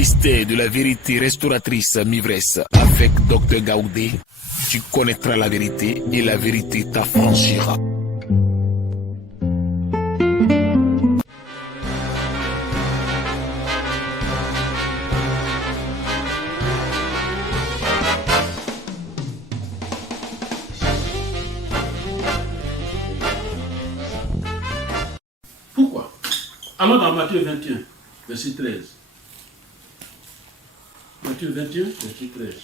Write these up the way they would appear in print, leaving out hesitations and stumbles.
mystère de la vérité restauratrice Mivresse avec Dr Gaoudé, tu connaîtras la vérité et la vérité t'affranchira. Pourquoi? Allons dans Matthieu 21, verset 13. Matthieu 21, verset 13.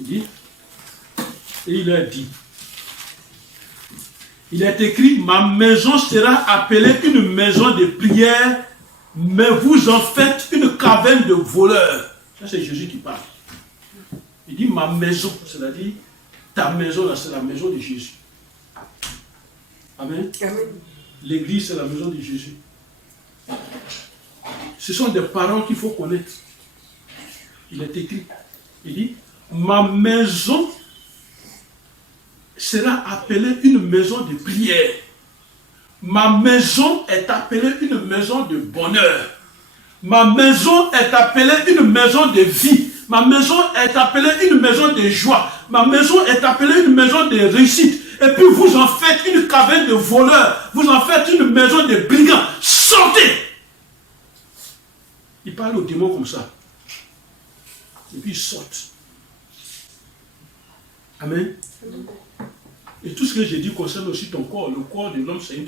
Il dit, et il leur dit, il est écrit, ma maison sera appelée une maison de prière, mais vous en faites une caverne de voleurs. Ça c'est Jésus qui parle. Il dit, ma maison, c'est-à-dire, ta maison là, c'est la maison de Jésus. Amen. Amen. L'église, c'est la maison de Jésus. Ce sont des paroles qu'il faut connaître. Il est écrit. Il dit, ma maison sera appelée une maison de prière. Ma maison est appelée une maison de bonheur. Ma maison est appelée une maison de vie. Ma maison est appelée une maison de joie. Ma maison est appelée une maison de réussite. Et puis vous en faites une caverne de voleurs. Vous en faites une maison de brigands. Sortez! Il parle aux démons comme ça. Et puis ils sortent. Amen. Et tout ce que j'ai dit concerne aussi ton corps. Le corps de l'homme, c'est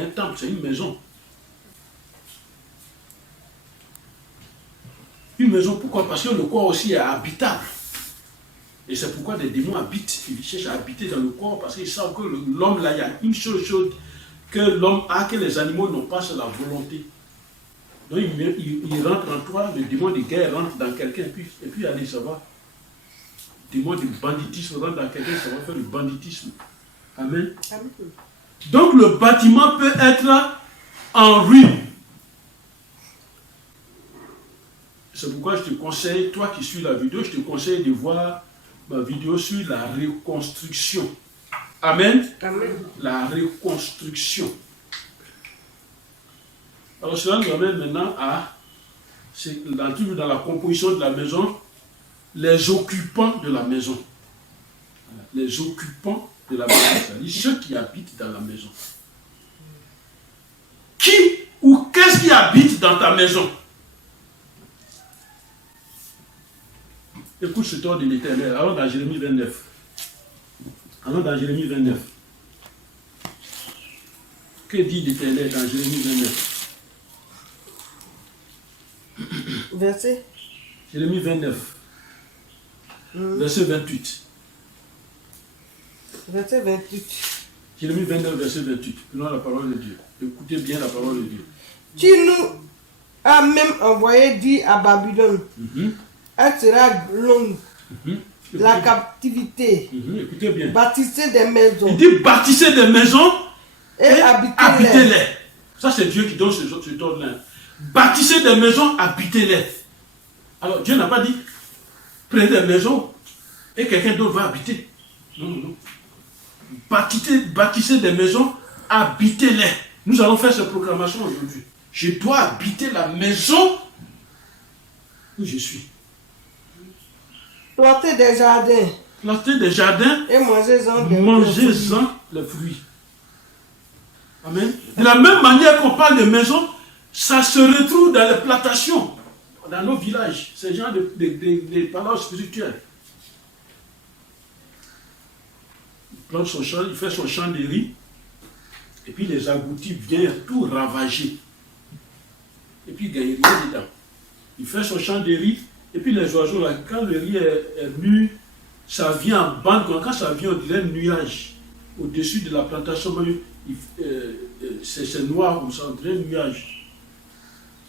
un temple, c'est une maison. Une maison, pourquoi? Parce que le corps aussi est habitable. Et c'est pourquoi des démons habitent. Ils cherchent à habiter dans le corps parce qu'ils savent que l'homme, là, il y a une seule chose que l'homme a, que les animaux n'ont pas, c'est la volonté. Donc il rentre en toi, le démon de guerre rentre dans quelqu'un, et puis allez, ça va. Le démon du banditisme rentre dans quelqu'un, ça va faire le banditisme. Amen. Amen. Donc le bâtiment peut être en ruine. C'est pourquoi je te conseille, toi qui suis la vidéo, je te conseille de voir ma vidéo sur la reconstruction. Amen. Amen. La reconstruction. Alors cela nous amène maintenant à, dans la composition de la maison, les occupants de la maison. Les occupants de la maison, c'est-à-dire ceux qui habitent dans la maison. Qui ou qu'est-ce qui habite dans ta maison? Écoute ce ordre de l'Éternel. Allons dans Jérémie 29. Allons dans Jérémie 29. Que dit l'Éternel dans Jérémie 29? Verset? Jérémie 29. Verset 28. Verset 28. Jérémie 29, verset 28. Prenons la parole de Dieu. Écoutez bien la parole de Dieu. Tu nous as même envoyé dire à Babylone. Elle sera longue. La captivité. Écoutez bien. Bâtissez des maisons. Il dit bâtissez des maisons et habitez-les. Ça c'est Dieu qui donne ce ordre-là. Bâtissez des maisons, habitez-les. Alors Dieu n'a pas dit prenez des maisons et quelqu'un d'autre va habiter. Non, non, non. Bâtissez des maisons, habitez-les. Nous allons faire cette proclamation aujourd'hui. Je dois habiter la maison où je suis. Plantez des jardins. Plantez des jardins et mangez-en les fruits. Amen. De la même manière qu'on parle de maison, ça se retrouve dans les plantations, dans nos villages. C'est genre de paroles spirituelles. Il plante son champ, il fait son champ de riz, et puis les agoutis viennent tout ravager. Et puis il gagne rien dedans. Il fait son champ de riz, et puis les oiseaux, là, quand le riz est mûr, ça vient en bande, quand ça vient, on dirait un nuage. Au-dessus de la plantation, c'est noir, on s'en dirait un nuage.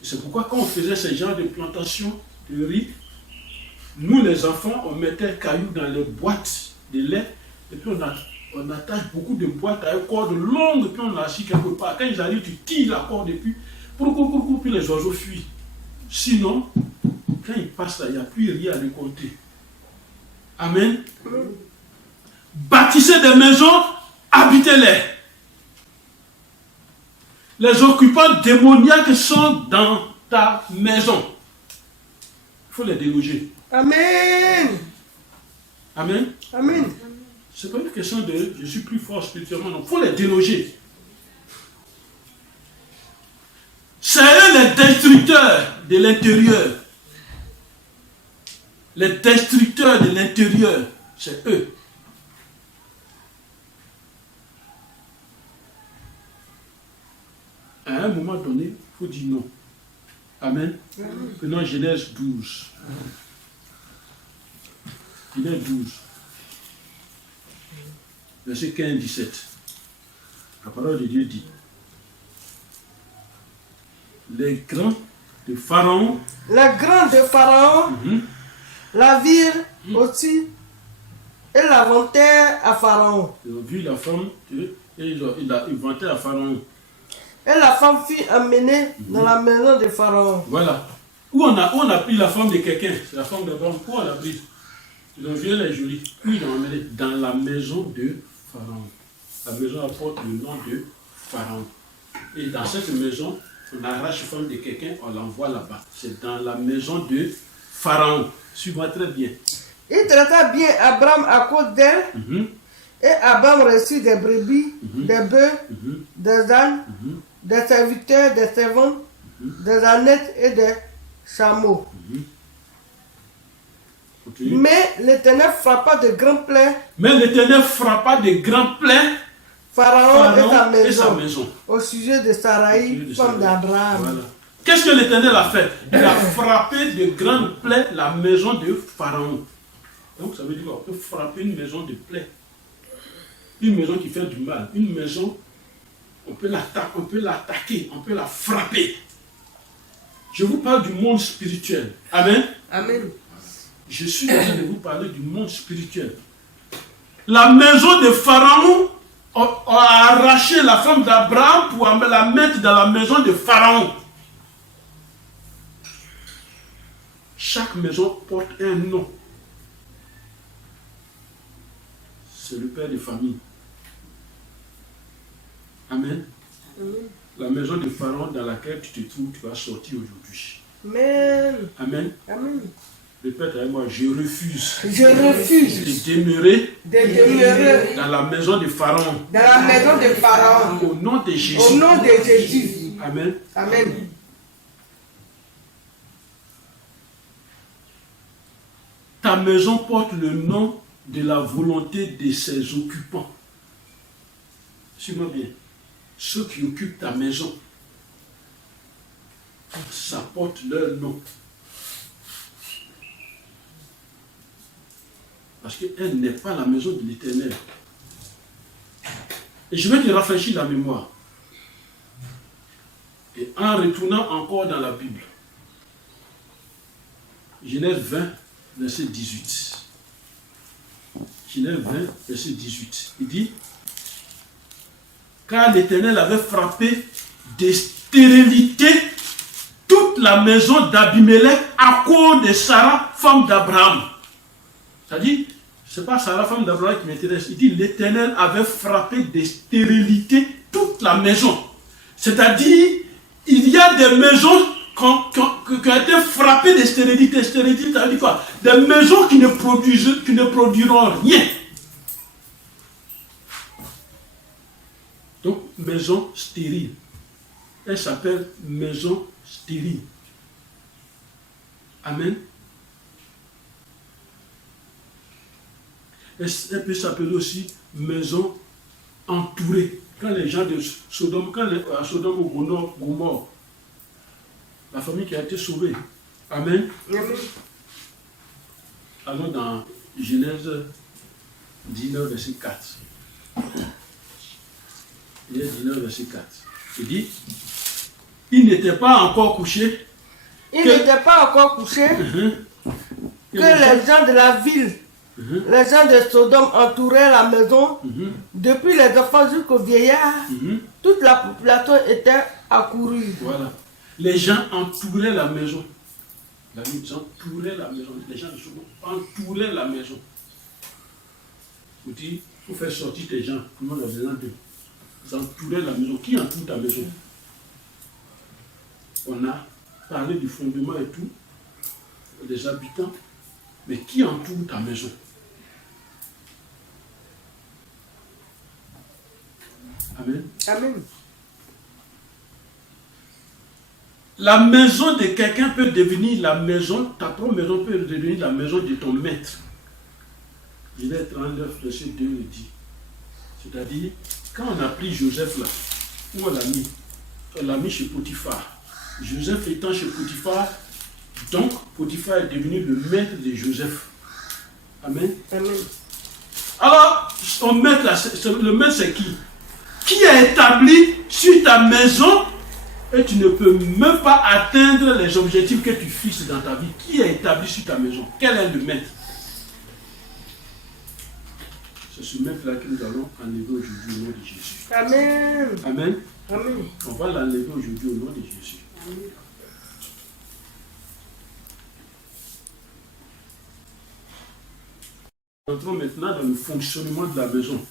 C'est pourquoi quand on faisait ce genre de plantation de riz, nous les enfants, on mettait cailloux dans les boîtes de lait, et puis on attache beaucoup de boîtes à une corde longue, et puis on l'assit quelque part. Quand ils arrivent, tu tires la corde, et puis, puis les oiseaux fuient. Sinon, quand ils passent là, il n'y a plus rien à récolter. Amen. Bâtissez des maisons, habitez-les. Les occupants démoniaques sont dans ta maison. Il faut les déloger. Amen. Amen. Amen. Ce n'est pas une question de je suis plus fort spirituellement. Non, il faut les déloger. C'est eux les destructeurs de l'intérieur. Les destructeurs de l'intérieur, c'est eux. À un moment donné, il faut dire non. Amen. Prenons Genèse 12. Genèse 12. Verset 15-17. La parole de Dieu dit: les grands de Pharaon. Les grands de Pharaon la virent aussi et la vantèrent à Pharaon. Ils ont vu la femme et ils vantaient à Pharaon. Et la femme fut emmenée dans la maison de Pharaon. Voilà. Où on a pris la femme de quelqu'un? C'est la femme d'Abraham. Où on l'a pris? Ils ont vu les jolie. Où ils l'ont emmenée? Dans la maison de Pharaon. La maison apporte le nom de Pharaon. Et dans cette maison, on arrache la femme de quelqu'un, on l'envoie là-bas. C'est dans la maison de Pharaon. Suis-moi très bien. Il traita bien Abraham à cause d'elle. Et Abraham reçut des brebis, des bœufs, des ânes, des serviteurs, des servantes, des ânettes et des chameaux. Mais l'Éternel frappa de grands plaies. Mais l'Éternel frappa de grands plaies Pharaon et sa maison. Au sujet de Sarai, femme d'Abraham. Voilà. Qu'est-ce que l'Éternel a fait? Il a frappé de grandes plaies la maison de Pharaon. Donc ça veut dire qu'on peut frapper une maison de plaies. Une maison qui fait du mal. Une maison, on peut l'attaquer, on peut la frapper. Je vous parle du monde spirituel. Amen. Amen. Je suis en train de vous parler du monde spirituel. La maison de Pharaon a arraché la femme d'Abraham pour la mettre dans la maison de Pharaon. Chaque maison porte un nom. C'est le père de famille. Amen. La maison de Pharaon dans laquelle tu te trouves, tu vas sortir aujourd'hui. Amen. Amen. Amen. Répète avec moi, je refuse. Je refuse de demeurer dans la maison de Pharaon. Dans la maison de Pharaon. Au nom de Jésus. Au nom de Jésus. Amen. Amen. Ta maison porte le nom de la volonté de ses occupants. Suis-moi bien. Ceux qui occupent ta maison, ça porte leur nom. Parce qu'elle n'est pas la maison de l'Éternel. Et je vais te rafraîchir la mémoire. Et en retournant encore dans la Bible, Genèse 20, verset 18. Genèse 20, verset 18. Il dit: car l'Éternel avait frappé de stérilité toute la maison d'Abimelech à cause de Sarah, femme d'Abraham. C'est-à-dire, ce n'est pas Sarah, femme d'Abraham qui m'intéresse. Il dit: l'Éternel avait frappé de stérilité toute la maison. C'est-à-dire, il y a des maisons qui ont été frappées de stérilité. Stérilité, ça veut dire quoi? Des maisons qui ne produiront rien. Donc, maison stérile. Elle s'appelle maison stérile. Amen. Elle peut s'appeler aussi maison entourée. Quand les gens de Sodome, à Sodome ou Gomorrhe, la famille qui a été sauvée. Amen. Allons dans Genèse 19, verset 4. Genèse 19, verset 4. Il dit: il n'était pas encore couché. Il n'était pas encore couché que les gens de la ville, les gens de Sodome entouraient la maison, depuis les enfants jusqu'aux vieillards, toute la population était accourue. Voilà. Les gens entouraient la maison. Ils entouraient la maison. Les gens de Sodome entouraient la maison. Vous dites, il faut faire sortir tes gens. Tout le monde a besoin d'eux. Ils entouraient la maison. Qui entoure ta maison? On a parler du fondement et tout, des habitants, mais qui entoure ta maison? Amen. Amen. La maison de quelqu'un peut devenir la maison, ta propre maison peut devenir la maison de ton maître. Genèse 39, verset 2 le dit. C'est-à-dire, quand on a pris Joseph là, où on l'a mis? On l'a mis chez Potiphar. Joseph étant chez Potiphar, donc Potiphar est devenu le maître de Joseph. Amen. Amen. Alors, son maître là, le maître c'est qui? Qui a établi sur ta maison et tu ne peux même pas atteindre les objectifs que tu fixes dans ta vie. Qui a établi sur ta maison? Quel est le maître? C'est ce maître-là que nous allons enlever aujourd'hui au nom de Jésus. Amen. Amen. Amen. On va l'enlever aujourd'hui au nom de Jésus. Amen. Entrons maintenant dans le fonctionnement de la maison.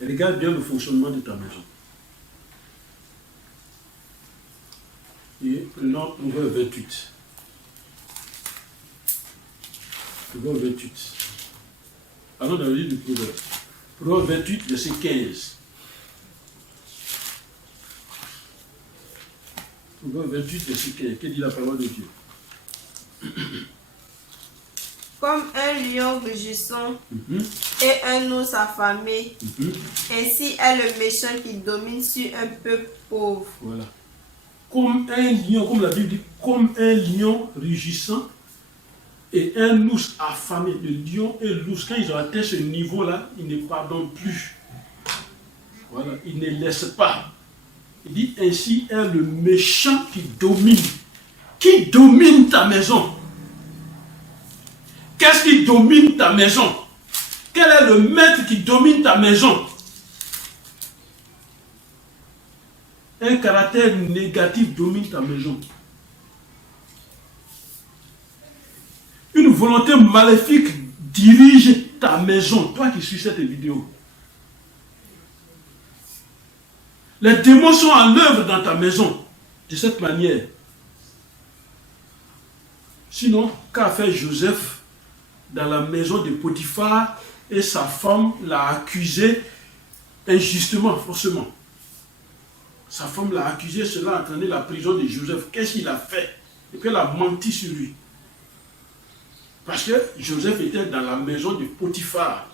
Et regarde bien le fonctionnement de ta maison. Et prenons Proverbe 28. Proverbe 28. Allons dans le livre du Proverbe. Proverbe 28, verset 15. Proverbe 28, verset 15. Que dit la parole de Dieu? Comme un lion rugissant et un ours affamé, ainsi est le méchant qui domine sur un peuple pauvre. Voilà. Comme un lion, comme la Bible dit, comme un lion rugissant et un ours affamé. Le lion et l'ours, quand ils ont atteint ce niveau-là, ils ne pardonnent plus. Voilà, ils ne laissent pas. Il dit ainsi est le méchant qui domine. Qui domine ta maison? Qu'est-ce qui domine ta maison? Quel est le maître qui domine ta maison? Un caractère négatif domine ta maison. Une volonté maléfique dirige ta maison. Toi qui suis cette vidéo. Les démons sont en œuvre dans ta maison. De cette manière. Sinon, qu'a fait Joseph dans la maison de Potiphar et sa femme l'a accusé injustement, forcément. Sa femme l'a accusé, cela a entraîné la prison de Joseph. Qu'est-ce qu'il a fait? Et puis elle a menti sur lui. Parce que Joseph était dans la maison de Potiphar.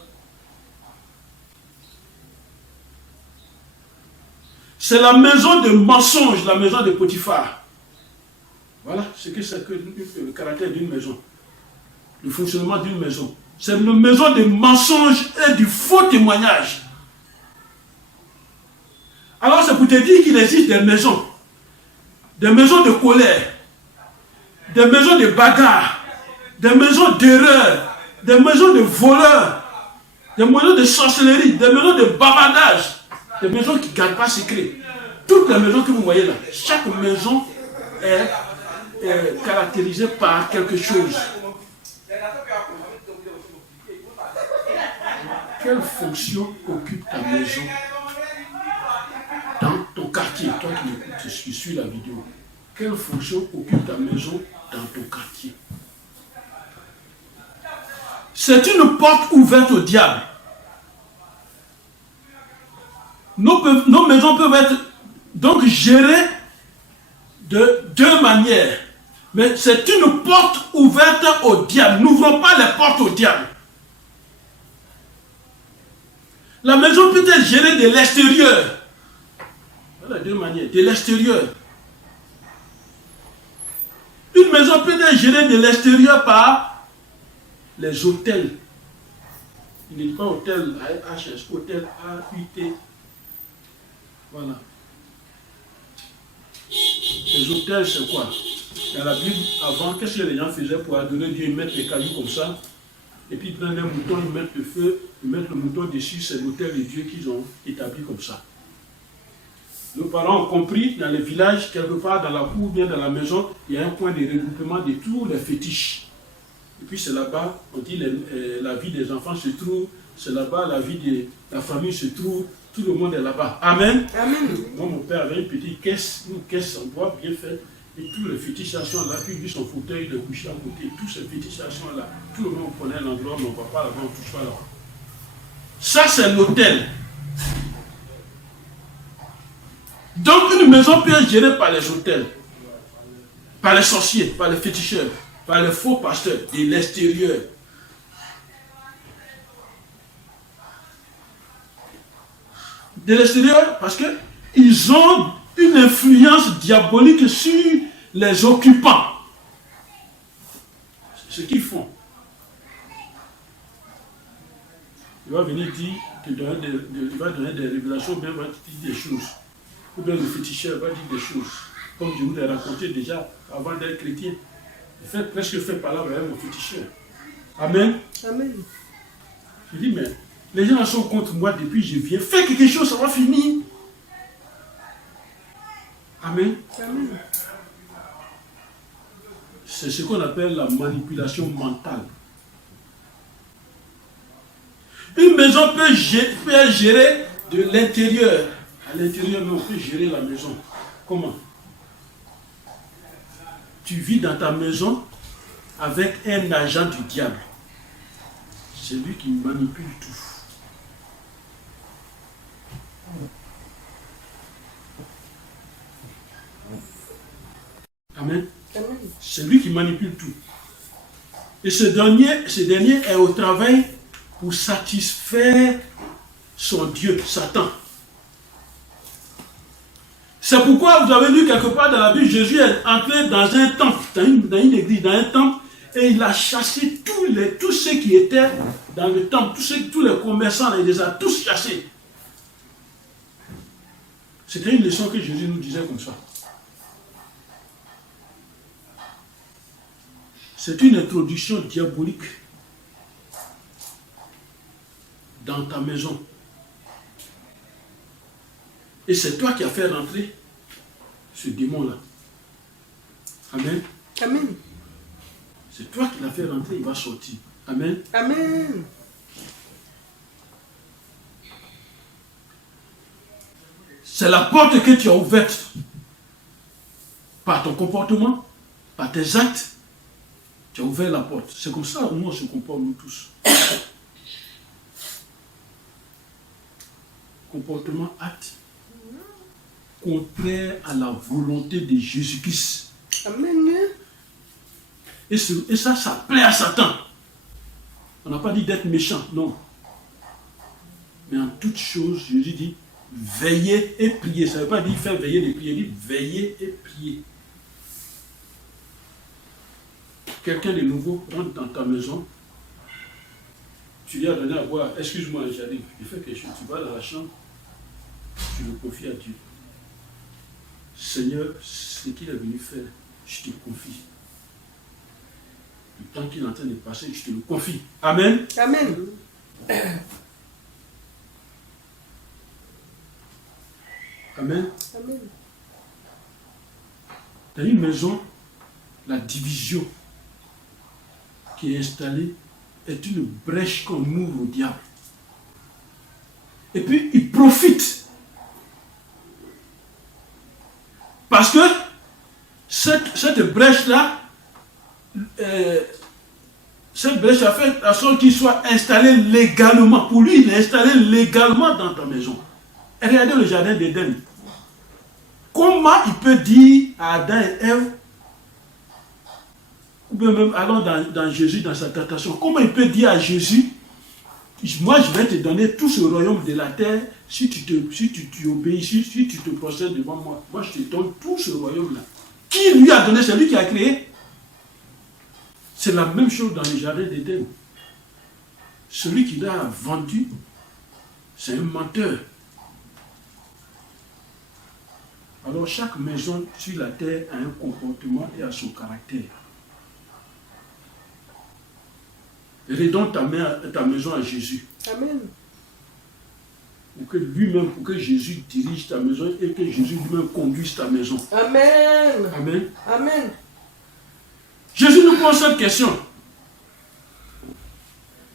C'est la maison de mensonge, la maison de Potiphar. Voilà ce que c'est que le caractère d'une maison. Le fonctionnement d'une maison. C'est une maison de mensonges et du faux témoignage. Alors c'est pour te dire qu'il existe des maisons de colère, des maisons de bagarre, des maisons d'erreur, des maisons de voleurs, des maisons de sorcellerie, des maisons de bavardage, des maisons qui ne gardent pas secret. Toutes les maisons que vous voyez là, chaque maison est caractérisée par quelque chose. Quelle fonction occupe ta maison dans ton quartier? Toi qui m'écoutes, qui suis la vidéo. Quelle fonction occupe ta maison dans ton quartier? C'est une porte ouverte au diable. Nos maisons peuvent être donc gérées de deux manières. Mais c'est une porte ouverte au diable. N'ouvrons pas les portes au diable. La maison peut être gérée de l'extérieur. Voilà deux manières. De l'extérieur. Une maison peut être gérée de l'extérieur par les hôtels. Il n'est pas hôtel AHS, hôtel AUT. Voilà. Les hôtels, c'est quoi? Dans la Bible, avant, qu'est-ce que les gens faisaient pour adorer Dieu? Ils mettent les cailloux comme ça. Et puis, ils prennent un mouton, ils mettent le feu, ils mettent le mouton dessus. C'est l'hôtel de Dieu qu'ils ont établi comme ça. Nos parents ont compris, dans les villages, quelque part dans la cour ou bien dans la maison, il y a un point de regroupement de tous les fétiches. Et puis c'est là-bas, on dit la vie des enfants se trouve, c'est là-bas la vie de la famille se trouve, Tout le monde est là-bas. Amen. Amen. Moi, mon père avait une petite caisse, en bois bien faite. Et tous les fétichations là, puis lui, son fauteuil, le coucher à côté, tous ces fétichations là, tout le monde prenait l'endroit, mais on ne va pas là-bas, on ne touche pas là-bas. Ça, c'est l'hôtel. Donc, une maison peut être gérée par les hôtels, par les sorciers, par les féticheurs, par les faux pasteurs de l'extérieur. De l'extérieur, parce qu'ils ont une influence diabolique sur les occupants. C'est ce qu'ils font. Il va venir dire, il va donner des révélations, bien il va dire des choses. Ou bien le féticheur va dire des choses. Comme je vous l'ai raconté déjà avant d'être chrétien. Presque fait parler avec mon féticheur. Amen. Amen. Je dis, mais les gens sont contre moi depuis que je viens. Fais quelque chose, ça va finir. Amen. Amen. C'est ce qu'on appelle la manipulation mentale. Une maison peut être gérée de l'intérieur. À l'intérieur, mais on peut gérer la maison. Comment? Tu vis dans ta maison avec un agent du diable. C'est lui qui manipule tout. Amen. Amen. C'est lui qui manipule tout. Et ce dernier est au travail pour satisfaire son Dieu, Satan. C'est pourquoi vous avez lu quelque part dans la Bible, Jésus est entré dans un temple, dans une église, dans un temple, et il a chassé tous ceux qui étaient dans le temple, tous les commerçants, il les a tous chassés. C'était une leçon que Jésus nous disait comme ça. C'est une introduction diabolique dans ta maison. Et c'est toi qui as fait rentrer ce démon-là. Amen. Amen. C'est toi qui l'as fait rentrer, il va sortir. Amen. Amen. C'est la porte que tu as ouverte par ton comportement, par tes actes. Tu as ouvert la porte. C'est comme ça que nous on se comporte, nous tous. Comportement, acte, contraire à la volonté de Jésus-Christ. Amen. Et ça plaît à Satan. On n'a pas dit d'être méchant, non. Mais en toute chose, Jésus dit, veillez et priez. Ça ne veut pas dire faire veiller et prier, il dit veillez et priez. Quelqu'un de nouveau rentre dans ta maison, tu lui as donné à boire, excuse-moi, j'arrive, il fait quelque chose, tu vas dans la chambre, tu le confies à Dieu. Seigneur, ce qu'il est venu faire, je te confie. Le temps qu'il est en train de passer, je te le confie. Amen. Amen. Amen. Amen. Dans une maison, la division qui est installée est une brèche qu'on ouvre au diable. Et puis, il profite. Parce que cette brèche-là, cette brèche a fait à sorte qu'il soit installé légalement. Pour lui, il est installé légalement dans ta maison. Et regardez le jardin d'Éden. Comment il peut dire à Adam et Ève, ou bien même allons dans Jésus, dans sa tentation, comment il peut dire à Jésus, moi je vais te donner tout ce royaume de la terre si tu obéis, si tu te procèdes devant moi. Moi je te donne tout ce royaume-là. Qui lui a donné? C'est lui qui a créé. C'est la même chose dans le jardin d'Éden. Celui qui l'a vendu, c'est un menteur. Alors chaque maison sur la terre a un comportement et a son caractère. Redonne ta maison à Jésus. Amen. Pour que lui-même, pour que Jésus dirige ta maison et que Jésus lui-même conduise ta maison. Amen. Amen. Amen. Jésus nous pose cette question.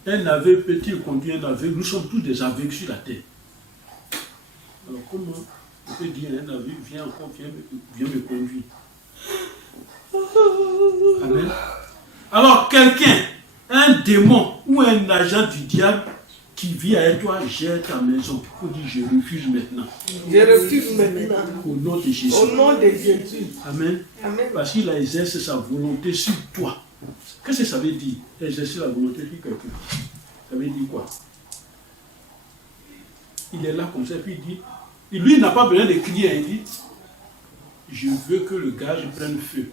Un aveugle peut-il conduire un aveugle? Nous sommes tous des aveugles sur la terre. Alors comment on peut dire un navire, viens me conduire? Amen. Alors quelqu'un, un démon ou un agent du diable qui vit avec toi, gère ta maison. Il faut dire, je refuse maintenant. Je refuse maintenant. Au nom de Jésus. Au nom de Jésus. Amen. Amen. Parce qu'il a exercé sa volonté sur toi. Qu'est-ce que ça veut dire? Exercer la volonté sur quelqu'un. Ça veut dire quoi? Il est là comme ça, puis il dit, lui il n'a pas besoin de crier, il dit, je veux que le gage prenne feu.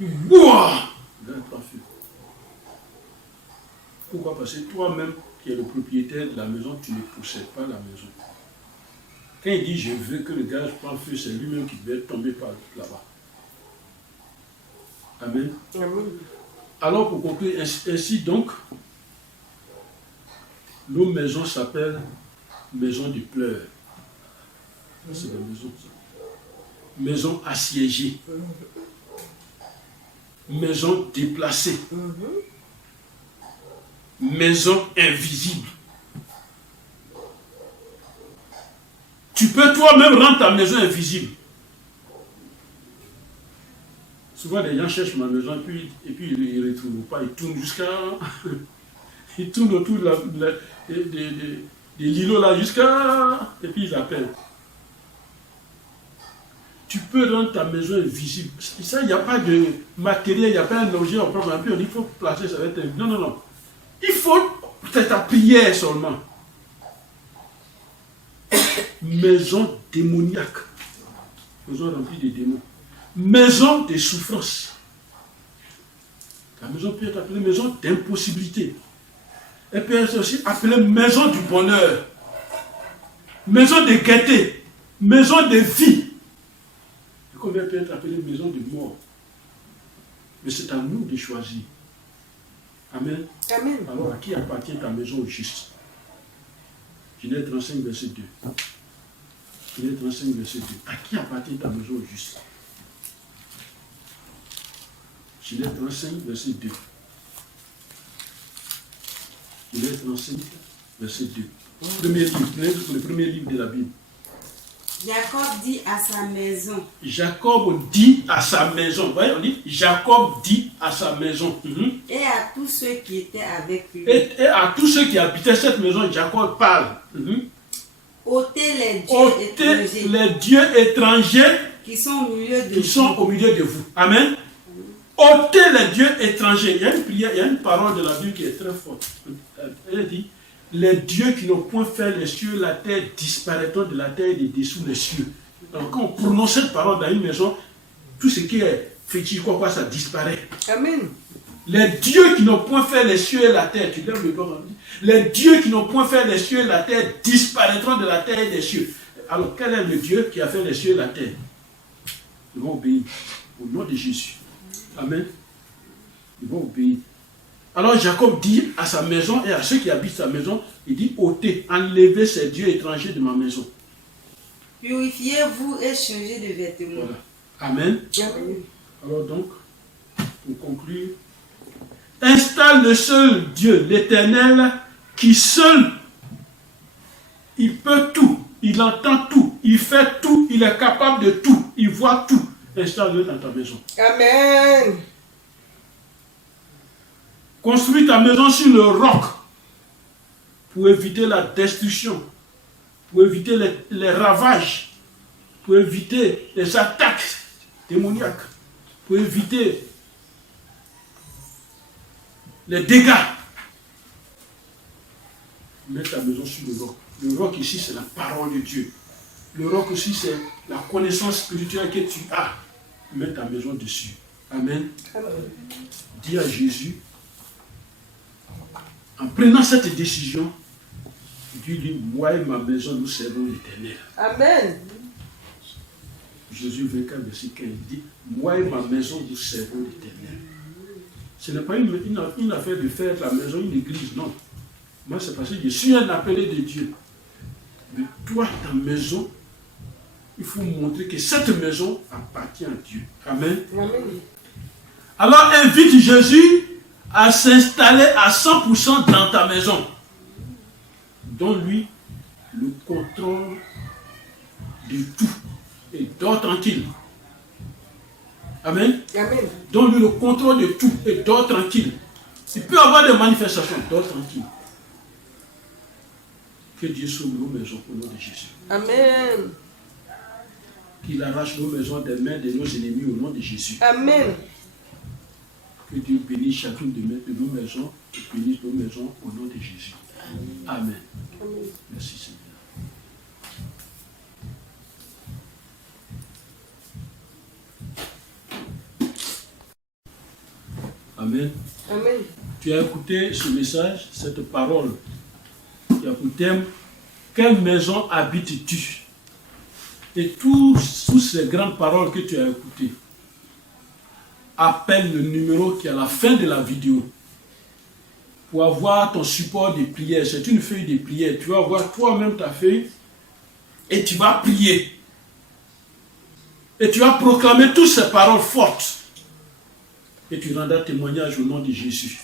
Wouah! Il prend feu. Pourquoi? Parce que toi-même, qui es le propriétaire de la maison, tu ne possèdes pas la maison. Quand il dit je veux que le gage prenne feu, c'est lui-même qui devait tomber par là-bas. Amen. Amen. Alors pour conclure, ainsi donc, nos maisons s'appellent maison de pleurs. C'est la maison, ça. Maison assiégée. Maison déplacée. Maison invisible. Tu peux toi-même rendre ta maison invisible. Souvent, les gens cherchent ma maison et puis ils ne retrouvent pas. Ils tournent jusqu'à... Ils tournent autour des lilos là jusqu'à... Et puis ils appellent. Tu peux rendre ta maison invisible. Ça, il n'y a pas de matériel, il n'y a pas un objet en propre. Puis on dit qu'il faut placer, ça va être... Non, non, non. Il faut peut-être ta prière seulement. Maison démoniaque. Maison remplie de démons. Maison de souffrance. La maison peut être appelée maison d'impossibilité. Elle peut être aussi appelée maison du bonheur. Maison de gaieté. Maison de vie. Et comme elle peut être appelée maison de mort. Mais c'est à nous de choisir. Amen. Amen. Alors à qui appartient ta maison au juste? Genèse 35, verset 2. Genèse 35, verset 2. À qui appartient ta maison au juste? Genèse 35, verset 2. Genèse 35, verset 2. Le premier livre de la Bible. Jacob dit à sa maison. Jacob dit à sa maison. Vous voyez, on dit Jacob dit à sa maison. Et à tous ceux qui étaient avec lui. Et à tous ceux qui habitaient cette maison, Jacob parle. Ôtez les dieux Ôtez étrangers les dieux étrangers qui sont au milieu de qui sont au milieu de vous. Amen. Ôtez les dieux étrangers. Il y a une prière, il y a une parole de la Bible qui est très forte. Elle dit, les dieux qui n'ont point fait les cieux, la terre disparaîtront de la terre et de dessous les cieux. Donc quand on prononce cette parole dans une maison, tout ce qui est fétiche, quoi, ça disparaît. Amen. Les dieux qui n'ont point fait les cieux et la terre, tu lèves le doigt, les dieux qui n'ont point fait les cieux et la terre disparaîtront de la terre et des cieux. Alors quel est le Dieu qui a fait les cieux et la terre? Ils vont obéir au nom de Jésus. Amen. Ils vont obéir. Alors Jacob dit à sa maison et à ceux qui habitent sa maison, il dit, ôtez, enlevez ces dieux étrangers de ma maison. Purifiez-vous et changez de vêtements. Voilà. Amen. Amen. Alors donc, pour conclure, installe le seul Dieu, l'Éternel, qui seul, il peut tout, il entend tout, il fait tout, il est capable de tout, il voit tout. Installe-le dans ta maison. Amen. Construis ta maison sur le roc pour éviter la destruction, pour éviter les ravages, pour éviter les attaques démoniaques, pour éviter les dégâts. Mets ta maison sur le roc. Le roc ici, c'est la parole de Dieu. Le roc aussi, c'est la connaissance spirituelle que tu as. Mets ta maison dessus. Amen. Dis à Jésus, en prenant cette décision, dis-lui, moi et ma maison, nous servons l'Éternel. Amen. Jésus 24, verset 15, dit, moi et ma maison, nous servons l'Éternel. Ce n'est pas une affaire de faire de la maison une église, non. Moi, c'est parce que je suis un appelé de Dieu. Mais toi, ta maison, il faut montrer que cette maison appartient à Dieu. Amen. Amen. Alors, invite Jésus à s'installer à 100% dans ta maison. Donne-lui le contrôle de tout et dors tranquille. Amen. Amen. Donne-lui le contrôle de tout et dors tranquille. Il peut y avoir des manifestations, dors tranquille. Que Dieu sauve nos maisons au nom de Jésus. Amen. Qu'il arrache nos maisons des mains de nos ennemis au nom de Jésus. Amen. Que Dieu bénisse chacune de nos maisons et bénisse nos maisons au nom de Jésus. Amen. Merci Seigneur. Amen. Amen. Tu as écouté ce message, cette parole qui a pour thème « Quelle maison habites-tu » Et toutes ces grandes paroles que tu as écoutées, appelle le numéro qui est à la fin de la vidéo pour avoir ton support de prière. C'est une feuille de prière. Tu vas avoir toi-même ta feuille et tu vas prier. Et tu vas proclamer toutes ces paroles fortes. Et tu rendras témoignage au nom de Jésus.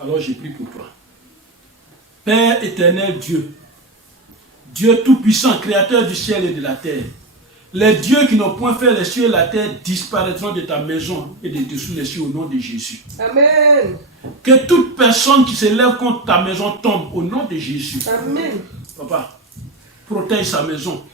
Alors j'ai prie pour toi. Père éternel Dieu, Dieu tout-puissant, créateur du ciel et de la terre, les dieux qui n'ont point fait les cieux et la terre disparaîtront de ta maison et de dessous les cieux au nom de Jésus. Amen. Que toute personne qui se lève contre ta maison tombe au nom de Jésus. Amen. Papa, protège sa maison.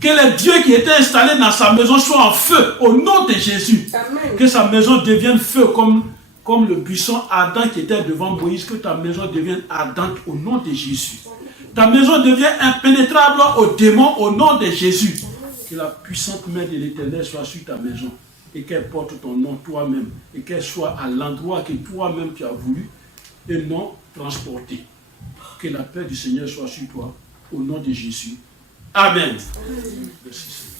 Que les dieux qui étaient installés dans sa maison soient en feu au nom de Jésus. Amen. Que sa maison devienne feu comme le buisson ardent qui était devant Moïse. Que ta maison devienne ardente au nom de Jésus. Ta maison devient impénétrable aux démons au nom de Jésus. Que la puissante main de l'Éternel soit sur ta maison et qu'elle porte ton nom toi-même et qu'elle soit à l'endroit que toi-même tu as voulu et non transportée. Que la paix du Seigneur soit sur toi au nom de Jésus. Amen. Merci Seigneur.